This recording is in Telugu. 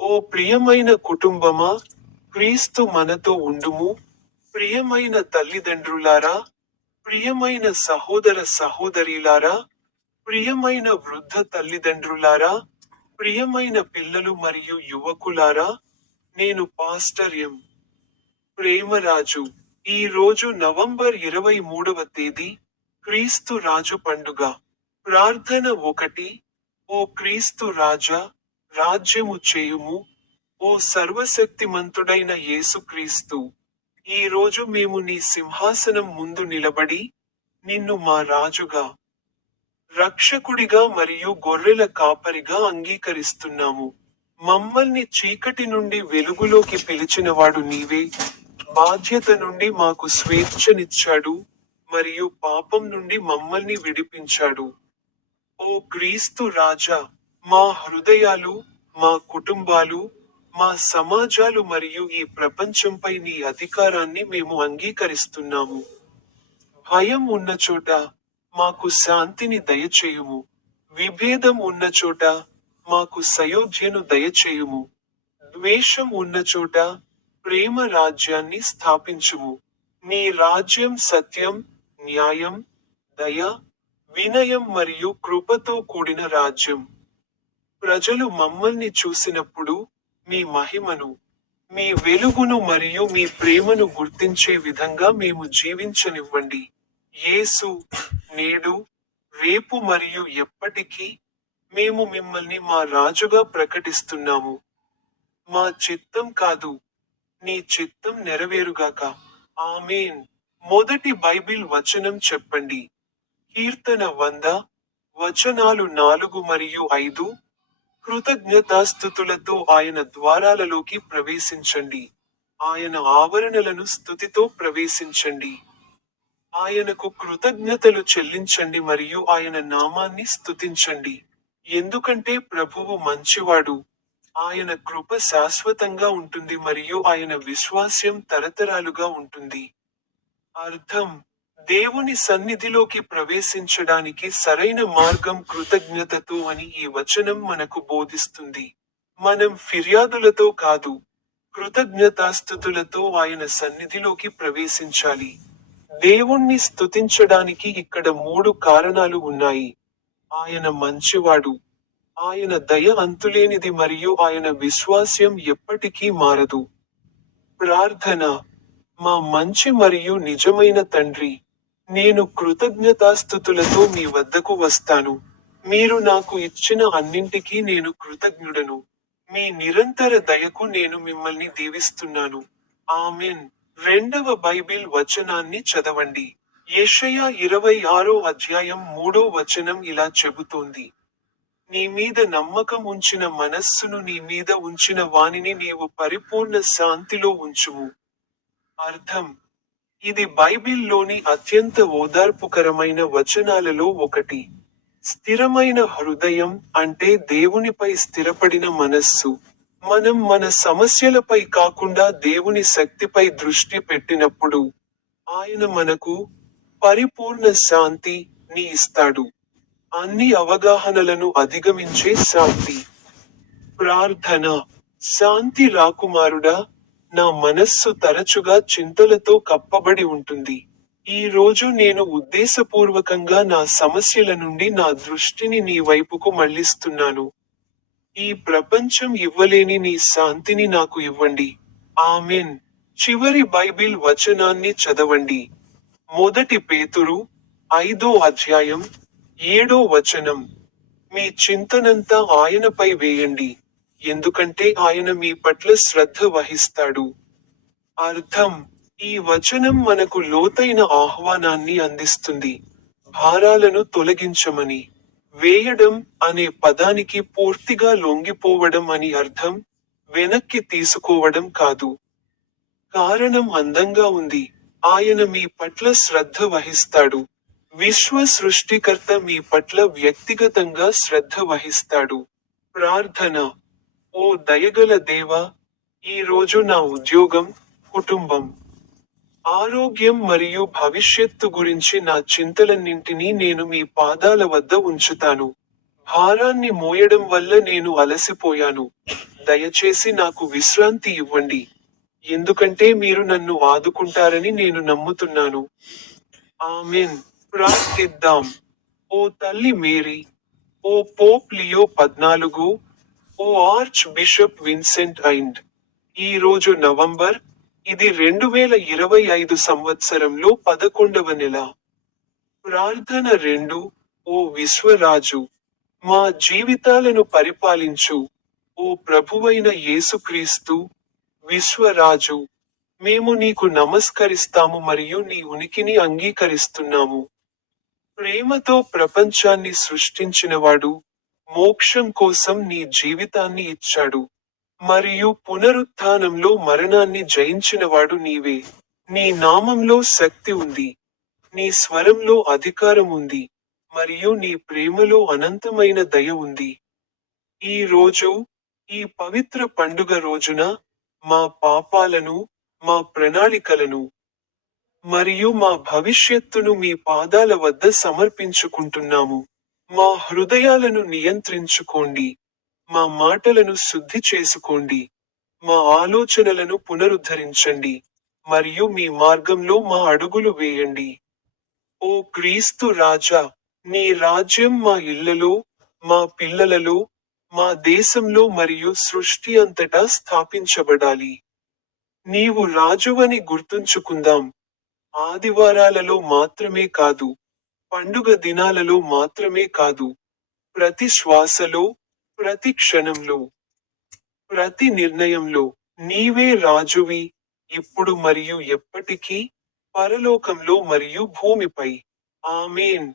ఓ ప్రియమైన కుటుంబమా క్రీస్తు మనతో ఉండుము. ప్రియమైన తల్లిదండ్రులారా ప్రియమైన సహోదర సహోదరిలారా ప్రియమైన వృద్ధ తల్లిదండ్రులారా ప్రియమైన పిల్లలు మరియు యువకులారా నేను పాస్టర్ ఎం ప్రేమరాజు ఈ రోజు నవంబర్ ఇరవై మూడవ తేదీ క్రీస్తు రాజు పండుగ. ప్రార్థన ఒకటి ఓ క్రీస్తు రాజా రాజ్యము చేయుము ఓ సర్వశక్తిమంతుడైన యేసుక్రీస్తు. ఈ రోజు మేము నీ సింహాసనం ముందు నిలబడి నిన్ను మా రాజుగా రక్షకుడిగా మరియు గొర్రెల కాపరిగా అంగీకరిస్తున్నాము. మమ్మల్ని చీకటి నుండి వెలుగులోకి పిలిచినవాడు నీవే. బాధ్యత నుండి మాకు స్వేచ్ఛనిచ్చాడు మరియు పాపం నుండి మమ్మల్ని విడిపించాడు. ఓ క్రీస్తు రాజా మా హృదయాలు మా కుటుంబాలు మా సమాజాలు మరియు ఈ ప్రపంచంపై నీ అధికారాన్ని మేము అంగీకరిస్తున్నాము. భయం ఉన్న చోట మాకు శాంతిని దయచేయుము. విభేదం ఉన్న చోట మాకు సయోధ్యను దయచేయుము. ద్వేషం ఉన్న చోట ప్రేమ రాజ్యాన్ని స్థాపించుము. నీ రాజ్యం సత్యం న్యాయం దయ వినయం మరియు కృపతో కూడిన రాజ్యం. ప్రజలు మమ్మల్ని చూసినప్పుడు మీ మహిమను మీ వెలుగును మరియు మీ ప్రేమను గుర్తించే విధంగా మేము జీవించనివ్వండి. యేసు నేడు రేపు మరియు ఎప్పటికీ మేము మిమ్మల్ని మా రాజుగా ప్రకటిస్తున్నాము. మా చిత్తం కాదు నీ చిత్తం నెరవేరుగాక. ఆమెన్. మొదటి బైబిల్ వచనం చెప్పండి. కీర్తన వంద వచనాలు నాలుగు మరియు ఐదు. కృతజ్ఞతాస్థుతులతో ఆయన ద్వారాలలోకి ప్రవేశించండి. ఆయన ఆవరణలను స్థుతితో ప్రవేశించండి. ఆయనకు కృతజ్ఞతలు చెల్లించండి మరియు ఆయన నామాన్ని స్థుతించండి. ఎందుకంటే ప్రభువు మంచివాడు. ఆయన కృప శాశ్వతంగా ఉంటుంది మరియు ఆయన విశ్వాస్యం తరతరాలుగా ఉంటుంది. అర్థం. దేవుని సన్నిధిలోకి ప్రవేశించడానికి సరైన మార్గం కృతజ్ఞతతో అని ఈ వచనం మనకు బోధిస్తుంది. మనం ఫిర్యాదులతో కాదు కృతజ్ఞతాస్థుతులతో ఆయన సన్నిధిలోకి ప్రవేశించాలి. దేవుణ్ణి స్థుతించడానికి ఇక్కడ మూడు కారణాలు ఉన్నాయి. ఆయన మంచివాడు ఆయన దయ అంతులేనిది మరియు ఆయన విశ్వాస్యం ఎప్పటికీ మారదు. ప్రార్థన మా మంచి మరియు నిజమైన తండ్రి నేను కృతజ్ఞతాస్థుతులతో మీ వద్దకు వస్తాను. మీరు నాకు ఇచ్చిన అన్నింటికీ నేను కృతజ్ఞుడను. మీ నిరంతర దయకు నేను మిమ్మల్ని దీవిస్తున్నాను. ఆమెన్. రెండవ బైబిల్ వచనాన్ని చదవండి. యషయా ఇరవై ఆరో అధ్యాయం మూడో వచనం ఇలా చెబుతోంది. నీ మీద నమ్మకం ఉంచిన మనస్సును నీ మీద ఉంచిన వానిని నీవు పరిపూర్ణ శాంతిలో ఉంచుము. అర్థం. ఇది బైబిల్లోని అత్యంత ఓదార్పుకరమైన వచనాలలో ఒకటి. స్థిరమైన హృదయం అంటే దేవునిపై స్థిరపడిన మనస్సు. మనం మన సమస్యలపై కాకుండా దేవుని శక్తిపై దృష్టి పెట్టినప్పుడు ఆయన మనకు పరిపూర్ణ శాంతి ని ఇస్తాడు. అన్ని అవగాహనలను అధిగమించే శాంతి. ప్రార్థన. శాంతి రాకుమారుడా నా మనస్సు తరచుగా చింతలతో కప్పబడి ఉంటుంది. ఈ రోజు నేను ఉద్దేశపూర్వకంగా నా సమస్యల నుండి నా దృష్టిని నీ వైపుకు మళ్ళిస్తున్నాను ఈ ప్రపంచం ఇవ్వలేని నీ శాంతిని నాకు ఇవ్వండి. ఆమెన్. చివరి బైబిల్ వచనాన్ని చదవండి. మొదటి పేతురు ఐదో అధ్యాయం ఏడో వచనం. మీ చింతనంతా ఆయనపై వేయండి. ఎందుకంటే ఆయన మీ పట్ల శ్రద్ధ వహిస్తాడు. అర్థం ఈ వచనం మనకు లోతైన ఆహ్వానాన్ని అందిస్తుంది. భారాలను తొలగించమని వేయడం అనే పదానికి పూర్తిగా లొంగిపోవడం అని అర్థం వెనక్కి తీసుకోవడం కాదు. కారణం అందంగా ఉంది. ఆయన మీ పట్ల శ్రద్ధ వహిస్తాడు. విశ్వ సృష్టికర్త మీ పట్ల వ్యక్తిగతంగా శ్రద్ధ వహిస్తాడు. ప్రార్థన ఓ దయగల దేవా ఈరోజు నా ఉద్యోగం కుటుంబం ఆరోగ్యం మరియు భవిష్యత్తు గురించి నా చింతలన్నింటినీ నేను మీ పాదాల వద్ద ఉంచుతాను. భారాన్ని మోయడం వల్ల నేను అలసిపోయాను. దయచేసి నాకు విశ్రాంతి ఇవ్వండి. ఎందుకంటే మీరు నన్ను ఆదుకుంటారని నేను నమ్ముతున్నాను. ఆమెన్. ప్రార్థిద్దాం. ఓ తల్లి మేరీ ఓ పోప్ లియో పద్నాలుగు ఓ ఆర్చ్ బిషప్ విన్సెంట్ ఐండ్ ఈ రోజు నవంబర్ ఇది రెండు వేల ఇరవై ఐదు సంవత్సరంలో పదకొండవ నెల. ప్రార్థన రెండు ఓ విశ్వరాజు మా జీవితాలను పరిపాలించు ఓ ప్రభువైన యేసుక్రీస్తు విశ్వరాజు మేము నీకు నమస్కరిస్తాము మరియు నీ ఉనికిని అంగీకరిస్తున్నాము. ప్రేమతో ప్రపంచాన్ని సృష్టించినవాడు మోక్షం కోసం నీ జీవితాన్ని ఇచ్చాడు. మరియు పునరుత్థానంలో మరణాన్ని జయించినవాడు నీవే. నీ నామంలో శక్తి ఉంది. నీ స్వరంలో అధికారం ఉంది. మరియు నీ ప్రేమలో అనంతమైన దయ ఉంది. ఈ రోజు ఈ పవిత్ర పండుగ రోజున మా పాపాలను మా ప్రణాళికలను మరియు మా భవిష్యత్తును మీ పాదాల వద్ద సమర్పించుకుంటున్నాము. మా హృదయాలను నియంత్రించుకోండి. మా మాటలను శుద్ధి చేసుకోండి. మా ఆలోచనలను పునరుద్ధరించండి. మరియు మీ మార్గంలో మా అడుగులు వేయండి. ఓ క్రీస్తు రాజా నీ రాజ్యం మా ఇళ్ళలో మా పిల్లలలో మా దేశంలో మరియు సృష్టి అంతటా స్థాపించబడాలి. నీవు రాజువని గుర్తుంచుకుందాం. ఆదివారాలలో మాత్రమే కాదు పండుగ దినాలలో మాత్రమే కాదు ప్రతి శ్వాసలో ప్రతి క్షణంలో ప్రతి నిర్ణయంలో నీవే రాజువి ఇప్పుడు మరియు ఎప్పటికీ పరలోకంలో మరియు భూమిపై. ఆమెన్.